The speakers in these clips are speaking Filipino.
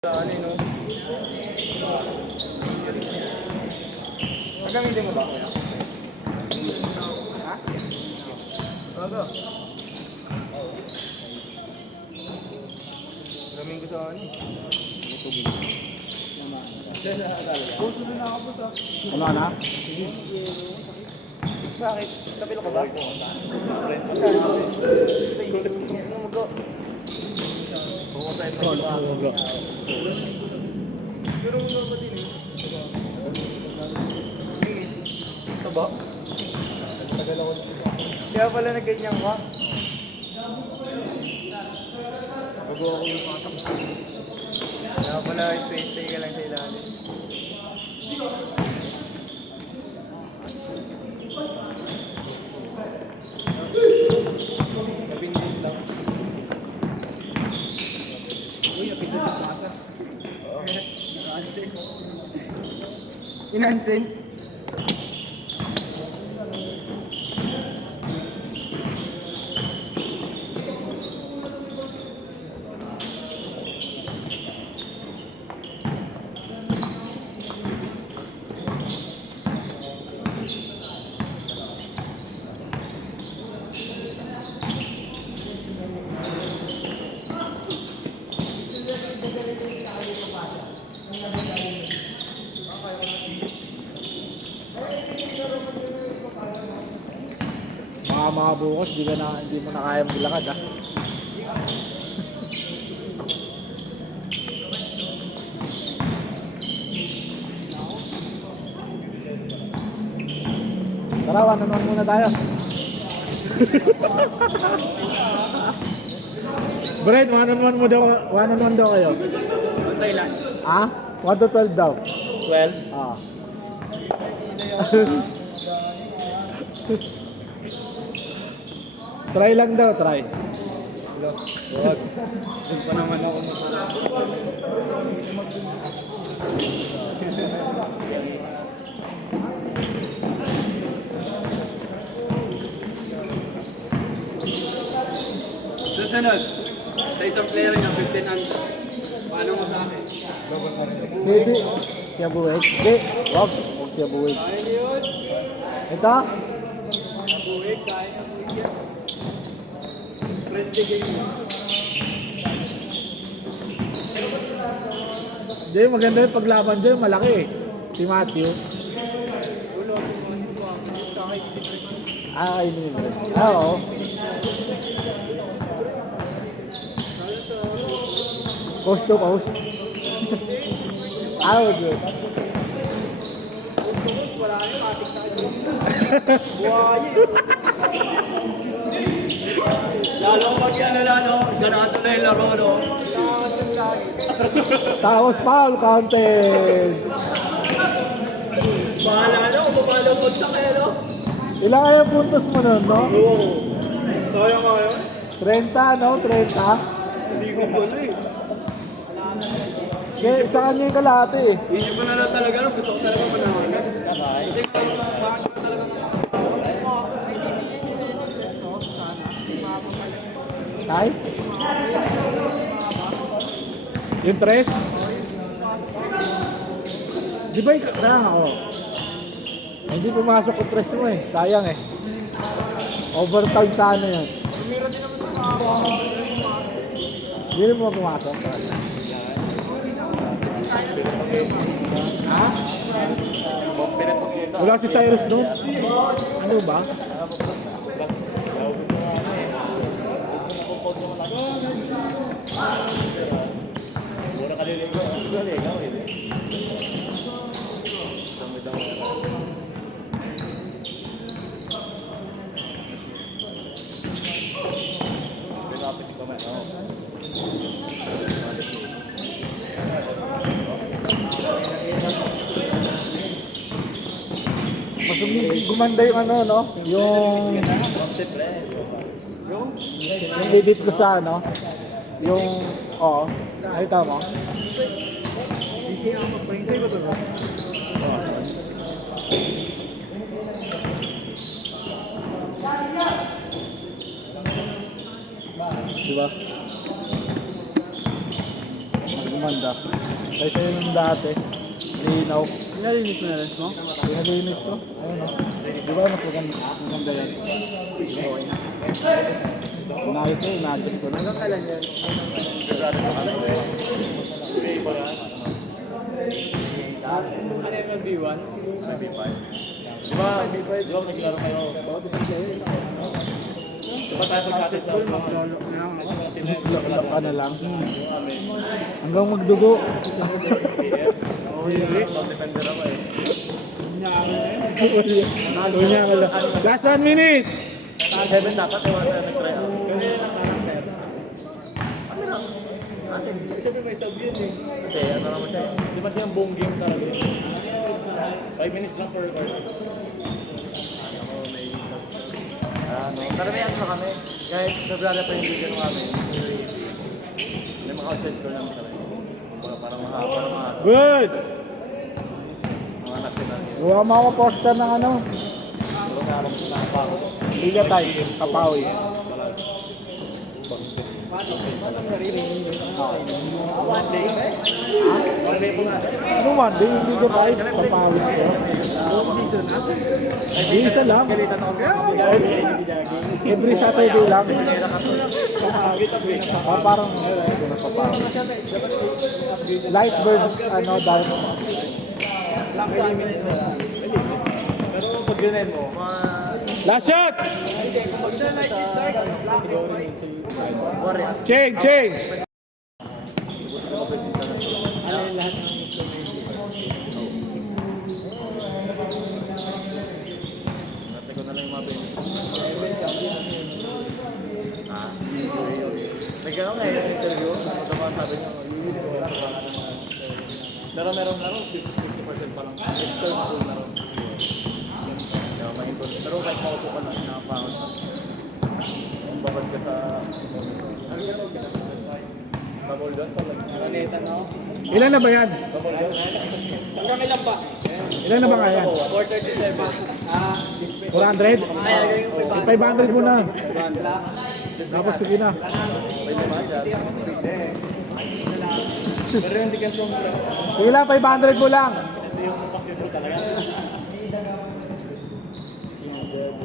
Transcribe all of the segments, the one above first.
Ano no? Hanggang hindi mo ba? Ha? Bago. Gaming ko sa ano eh. Tubig. Puso na ako po sa. Ano na? Bakit? Kapilo ka ba? Pero mo ba din eh? Ito ba? Tagal ako na. Kaya pala nagganyan ka? Bago ako yung patak. Kaya pala stay ka lang sa ilalim. Napindin lang. Uy, napindin lang masa. Inansin? Mga bukas, hindi mo na kaya maglakad ha. Tara, one-on-one muna tayo. Brad, one-on-one daw kayo. Thailand. Ah? 1 to 12 daw. 12? Ah. Try lang daw, try. Huwag. Doon pa naman ako. Susunod, sa isang player niya, 15 under. Paano mo sa akin? Si siya buwig. Hindi, wag siya buwig. Kaya niyo yun? Ito? Nabuhig, kaya nabuhig yan. Friendly game yun. Hindi, maganda yung paglaban dyan, malaki eh. Si Matthew. Ah, yun yun. Ah, oo. Post to post. Ah, good. Wala kayo, matik tayo. Buhay. Lalo pag yan na lalo, ganado na yung laro, no? Tapos foul, counted. Bahala na, kung paano punta kayo, no? Ilang kaya puntos mo nun, no? Oo. Kaya nga yun? 30, no? 30? Hindi ko pala eh. Kaya sa kanya yung kalahati eh. Isip ko na lang talaga, no? Gusto ko talaga manawagan. Kasi bakit ko talaga Tay? Yung tres? Di ba kailangan ako? Hindi pumasok yung tres mo eh. Sayang eh. Overtime sana yun. Hindi rin mo pumasok. Ha? Wala si Cyrus doon? Ano ba? Mas gumanda yung ano, no? Yung edit ko sa ano? Yung, oo. Nakita mo? Diba? gumanda. Kaysa yung dati, linaw. Pinalinis mo na rin mo? Pinalinis ko. Ayun o. Di ba mas maganda yan? Okay na. Inayos ko, in-adjust ko na. Hanggang kailan yan? Ano yung B1? B5. Diba, B5? Diba, naglaro kayo? Diba tayo pagkatid sa mga Lock ka na lang. Hanggang magdugo. defender ako eh. Last 1 minute! 7 dapat, eh, 1 try out. Siyempre may sub yun eh. Kasi ano naman siya, di ba siya yung buong game talaga yun? 5 minutes lang per card. Karamihan pa kami. Kahit February pa yung video namin. May mga outside score namin kami. Parang mahaba ng mga Good! anak nila. Gawa mo ako poster ng ano. Puro karong nakapako. Liga tayo, kapawi. One day eh? One day po nga. Ano man, di liga tayo, kapawis ko. Di isa lang. Every Saturday lang. Parang napapawis. Light versus ano, dark. Pero pag ganun mo, mga Last shot! warriors. Change! Nate ko na lang yung mga bench. Nagkaroon nga yung interview. Ito mga sabi niyo, pero meron laro, 50% pa lang. Extern full laro. Pero kahit maupo ka lang, nakapangod ka. Kung babad ka sa... Babol doon talaga. Naneta na ako. Ilan na ba yan? Babol doon. Hanggang ilan pa? Ilan na ba nga yan? 437. 400? Ay, 500 muna. Tapos sige na. Pwede ba siya? Pero hindi ka sumula. Sige lang, 500 mo lang. Hindi yung pakito talaga.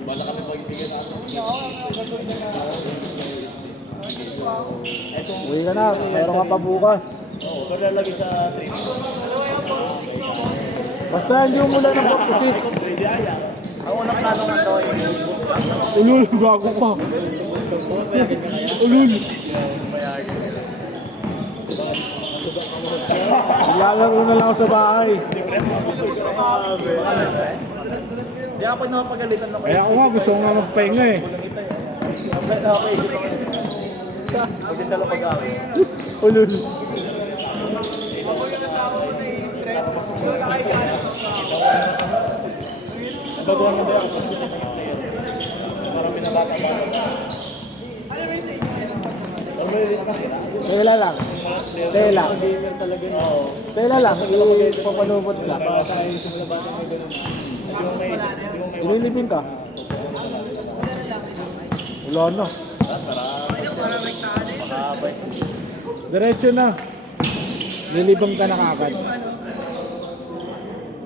Bala kami pag-ibigay natin. Uwi ka na, meron ka pa bukas. Oo, pero lalagay sa 3. Basta hindi mo mula ng 46. Ang unang tanong nga to ay Ulul, gago ka. Ulul. Ilalaro na lang ako sa bahay. Di ako napagalitan ng Kaya ako nga, gusto ko nga magpahinga eh. Okay. Pagkita lang pag-awin. Ulul. Nagagawa na ba ako? Parang binabata-bata. Tela lang. Tela. Gamer talaga yun. Oo. Tela lang, ipapanubot lang. Ililipin ka. Wala na. Diretso na. Lilibang ka na kagad.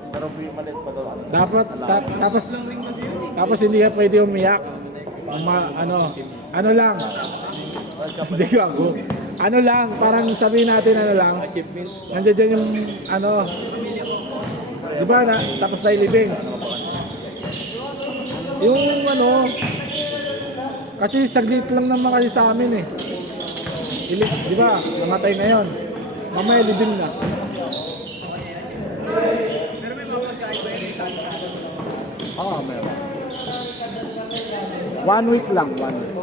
Pero malit pa daw. Dapat, tapos hindi ka pwede umiyak. Ano lang. Hindi ka ako. Ano lang, parang sabihin natin ano lang. Nandiyan dyan yung ano. Diba na, tapos na ilibing. Yung ano, kasi saglit lang naman kasi sa amin eh. Diba, namatay na yun. Mamaya libing na. Oo, meron. 1 week lang, 1 week.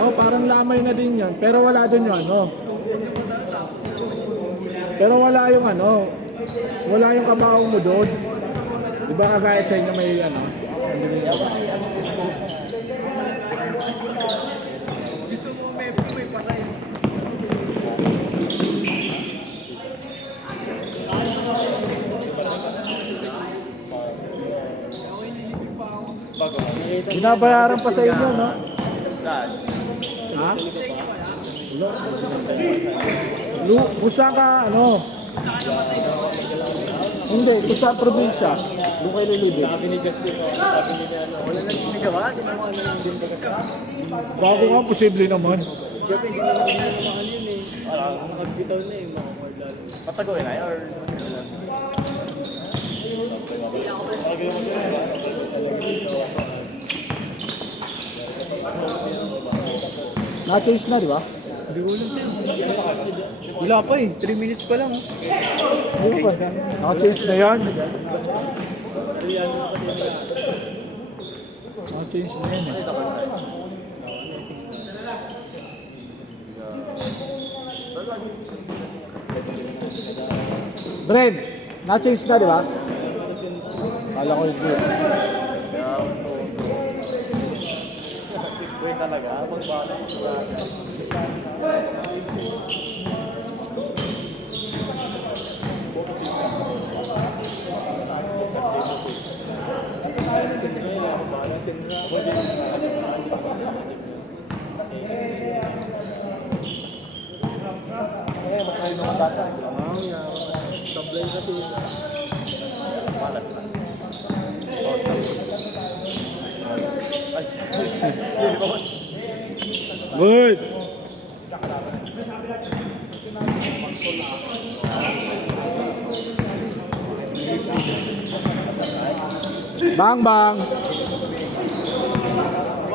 Oh, parang lamay na din yan. Pero wala dun yung ano. Pero wala yung ano. Wala yung kabaong mo doon. Di ba kagaya sa inyo may ano? Binabayaran pa sa inyo, no? Saan? Ha? Kung saan ka, ano? Hindi, kung saan probinsya. Doon kayo lilibig. Sabi ni Justin, sabi ni ano, wala nang ginagawa, ginawa na yung din baga. Bago nga, posible naman. Siyempre, hindi naman mahal yun eh. Nakabitaw na eh, mga lalo. Patagoy na or Na-change na, di ba? Hindi ko alam sa'yo. Wala pa eh, 3 minutes pa lang oh. Hindi ba? Na-change na yan. Na-change na yan eh. Bren, na-change na, di ba? Kala ko hindi. Wait talaga, magbalang sila. Eh, makain mga bata. Sablay na to. Malas na. Good. Bang bang.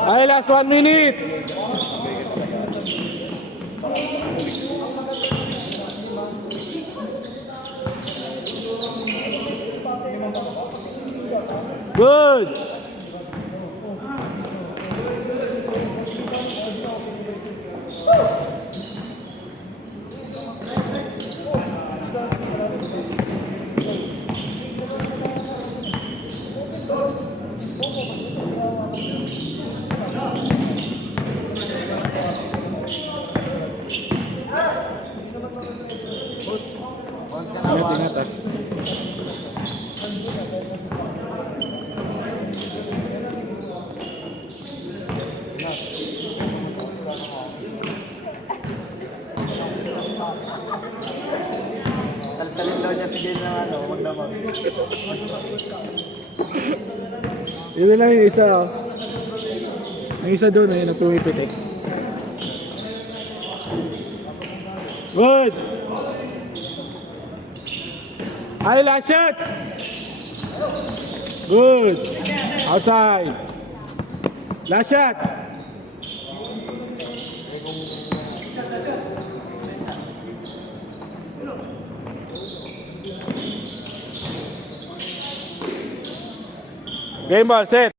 Ay, last 1 minute. Good. Ingat, ingat. Salsalin daw niya si Jay na ano, magdamag. Yun lang yung isa. Oh. Ang isa doon ay natumipitik. Good. Ay, last shot. Good. Outside. Last shot. Game ball, set.